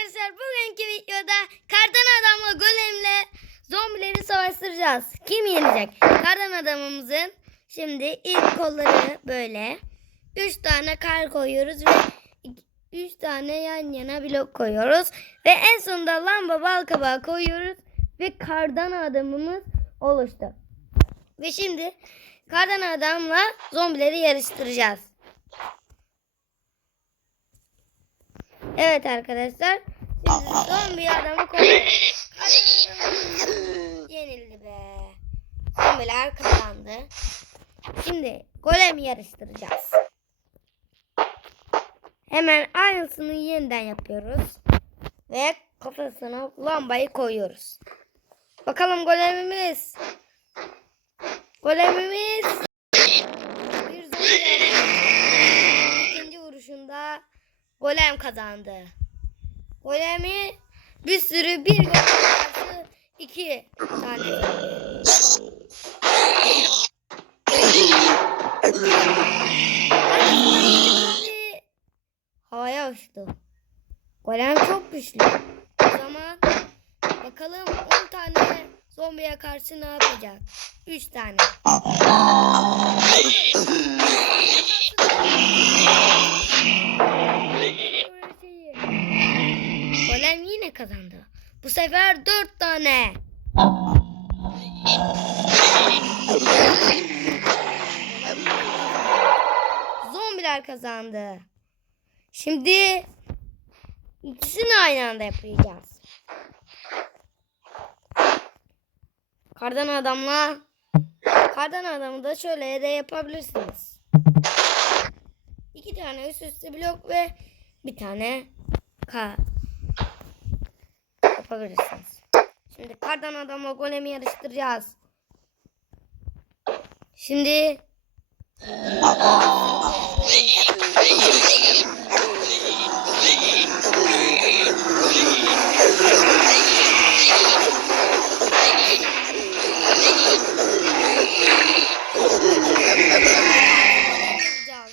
arkadaşlar bugünkü videoda kardan adamla golemle zombileri savaştıracağız. Kim yenecek? Kardan adamımızın şimdi ilk kolları böyle. Üç tane kar koyuyoruz ve iki- üç tane yan yana blok koyuyoruz. Ve en sonunda lamba bal kabağı koyuyoruz. Ve kardan adamımız oluştu. Ve şimdi kardan adamla zombileri yarıştıracağız. Evet arkadaşlar. Şimdi zombi adamı koyuyoruz. Yenildi be. Zombiler kazandı. Şimdi golem yarıştıracağız. Hemen aynısını yeniden yapıyoruz. Ve kafasına lambayı koyuyoruz. Bakalım golemimiz. Golemimiz. Bir zombi. İkinci vuruşunda golem kazandı. Golemi bir sürü bir gol karşı iki tane. Havaya uçtu. Golem çok güçlü. O zaman bakalım 10 tane zombiye karşı ne yapacak? 3 tane. Golem yine kazandı. Bu sefer 4 tane. Zombiler kazandı. Şimdi ikisini aynı anda yapacağız. Kardan adamla kardan adamı da şöyle de yapabilirsiniz. İki tane üst üste blok ve bir tane K yapabilirsiniz. Şimdi kardan adamla golemi yarıştıracağız. Şimdi.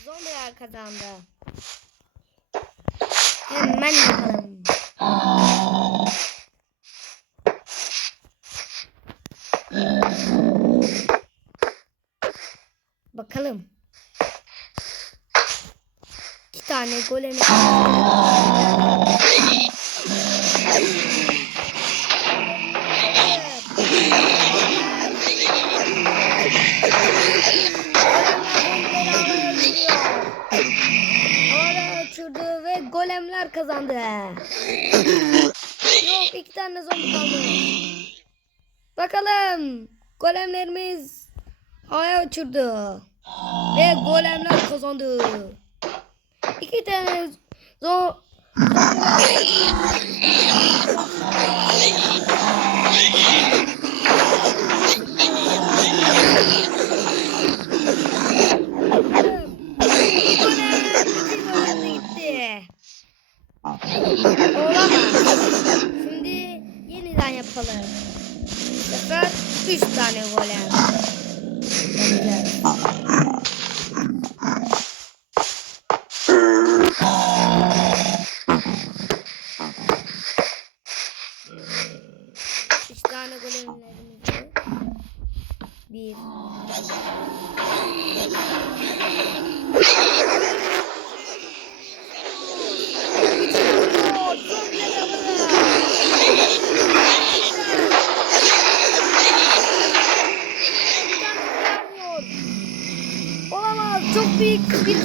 Zombiler kazandı. Hemen bakalım. Bakalım. İki tane golemi. Uçurdu ve golemler kazandı. Yok iki tane zombi kaldı. Bakalım. Golemlerimiz havaya uçurdu. Ve golemler kazandı. İki tane zo gitti. Olamaz. Şimdi yeniden yapalım. Bu sefer üç tane golem. Yapacağız. Üç. Bir. Olamaz. Büyük bir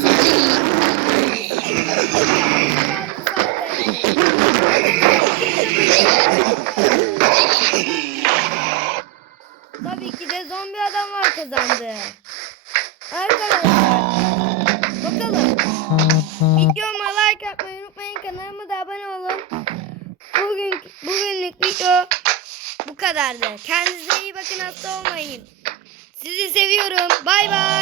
Tabii ki de zombi adamlar kazandı. Arkadaşlar bakalım. Videoma like atmayı unutmayın. Kanalıma da abone olun. Bugün, bugünlük video bu kadardı. Kendinize iyi bakın hasta olmayın. Sizi seviyorum. Bay bay.